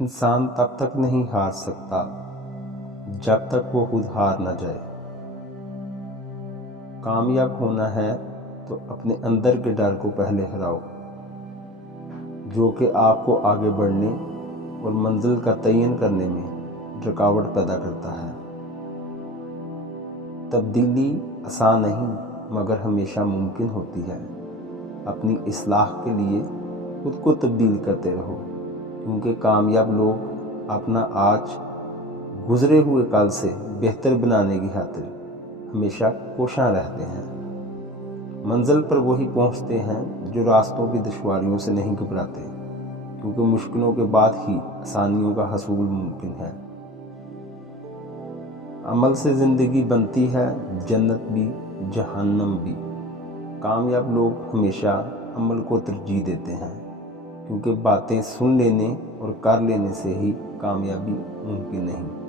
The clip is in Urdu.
انسان تب تک نہیں ہار سکتا جب تک وہ خود ہار نہ جائے۔ کامیاب ہونا ہے تو اپنے اندر کے ڈر کو پہلے ہراؤ، جو کہ آپ کو آگے بڑھنے اور منزل کا تعین کرنے میں رکاوٹ پیدا کرتا ہے۔ تبدیلی آسان نہیں مگر ہمیشہ ممکن ہوتی ہے۔ اپنی اصلاح کے لیے خود کو تبدیل کرتے رہو، کیونکہ کامیاب لوگ اپنا آج گزرے ہوئے کل سے بہتر بنانے کی خاطر ہمیشہ کوشاں رہتے ہیں۔ منزل پر وہی پہنچتے ہیں جو راستوں کی دشواریوں سے نہیں گھبراتے، کیونکہ مشکلوں کے بعد ہی آسانیوں کا حصول ممکن ہے۔ عمل سے زندگی بنتی ہے، جنت بھی جہنم بھی۔ کامیاب لوگ ہمیشہ عمل کو ترجیح دیتے ہیں، کیونکہ باتیں سن لینے اور کر لینے سے ہی کامیابی ممکن نہیں۔